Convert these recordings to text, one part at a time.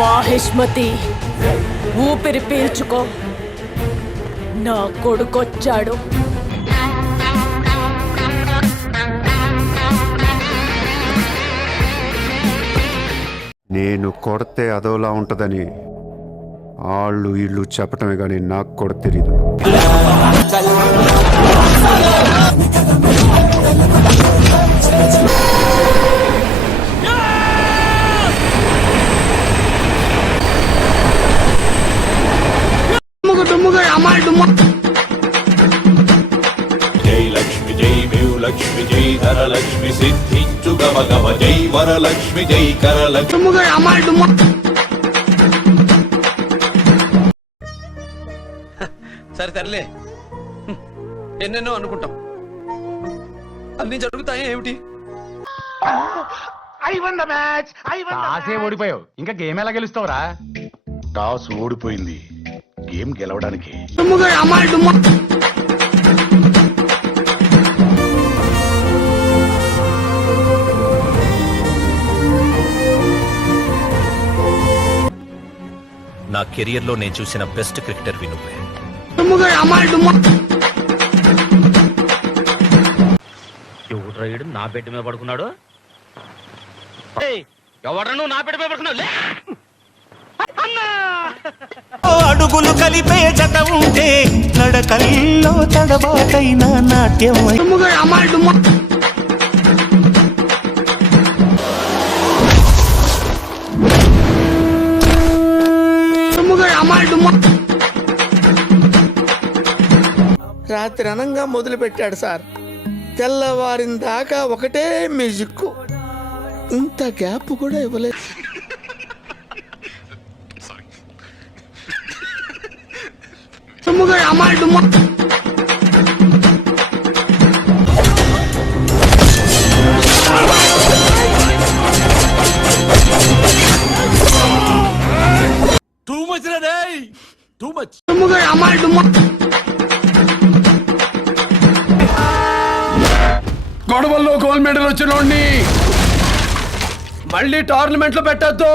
మాహిష్మతి ఊపిరి పీల్చుకో, నా కొడుకొచ్చాడు. నేను కొడితే అదోలా ఉంటదని వాళ్ళు వీళ్ళు చెప్పటమే కానీ నాకు కూడా తెలియదు. జై లక్ష్మి జై లక్ష్మి జై ధరలక్ష్మి సిద్ధించు గమ గమ జై వరలక్ష్మి జై కరలక్ష్మి. సరే తరలే, ఎన్నెన్నో అనుకుంటాం, అన్ని జరుగుతాయి ఏమిటి? ఓడిపోయావు, ఇంకా గేమ్ ఎలా గెలుస్తావురా? టాస్ ఓడిపోయింది, గేమ్ గెలవడానికి. నా కెరియర్ లో నేను చూసిన బెస్ట్ క్రికెటర్ నువ్వే. ఎవడు నా బెడ్ మీద పడుకున్నాడు? ఎవడను నా బెడ్ మీద పడుకున్నావు? అడుగులు కలిపే జత ఉంటే నడకల్లో తడబాటైన నాట్యం. రాత్రి అనంగా మొదలు పెట్టాడు సార్, తెల్లవారిన దాకా ఒకటే మ్యూజిక్, ఇంత గ్యాప్ కూడా ఇవ్వలేదు. గొడవల్లో గోల్డ్ మెడల్ వచ్చినోడిని మళ్ళీ టోర్నమెంట్ లో పెట్టద్దు.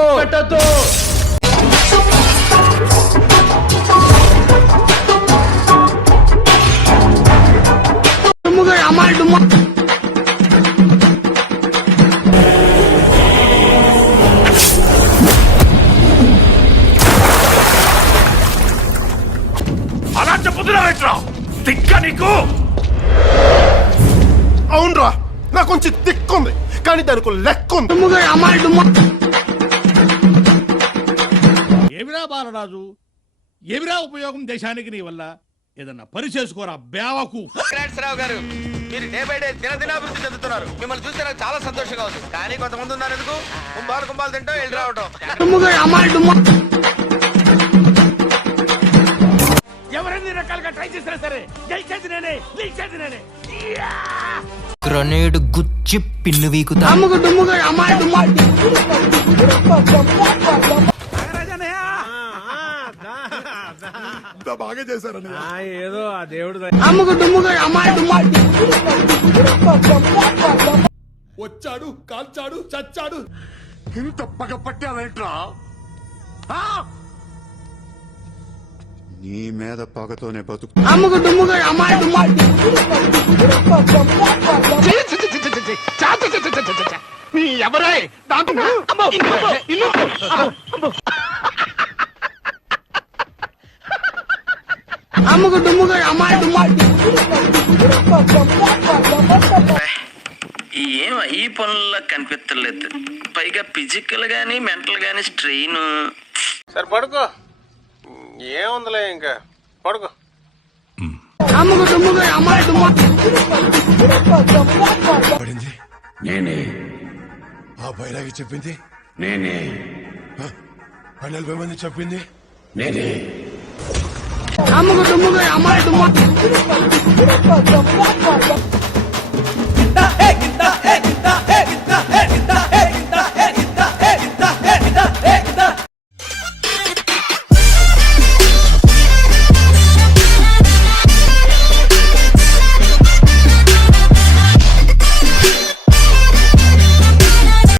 అలా చెప్పుతున్నారా తిక్క నీకు? అవునరా, నాకు కొంచెం దిక్కుంది, కానీ దానికి లెక్క ఉంది. ఏమిరా బాలరాజు, ఏమిరా ఉపయోగం దేశానికి నీ వల్ల? ఏదన్నా పని చేసుకోరా బేవకు. రావు గారు, మీరు డే బై డే దినదినాభివృద్ధి చెందుతున్నారు. మిమ్మల్ని చూస్తే నాకు చాలా సంతోషంగా ఉంది. కానీ కొంతమంది ఉన్నారు, ఎందుకు కుంభాలు తింటాం, వెళ్ళి రావటం. ఎవరన్నీ రకాలుగా ట్రై చేసినా సరే గెలిచేది నేనే, గెలిచేది నేనే. గ్రనేడ్ గుచ్చి పిన్ను వీకుతా. బాగా చేశారని ఏదో ఆ దేవుడు వచ్చాడు, కాల్చాడు, చచ్చాడు. ఇంత పగ పట్టావేంట్రా? నీ మీద పగతోనే బతుకు. ఎవరే ఏం ఈ పనుల్లో కనిపించలేదు, పైగా ఫిజికల్ గానీ మెంటల్ గానీ స్ట్రెయిన్. సరే పడుకో, ఏముందిలే, ఇంకా పడుకో. నేనే ఆ బైరాగి చెప్పింది, నేనే 40 మంది చెప్పింది, నేనే. అమ్ముకు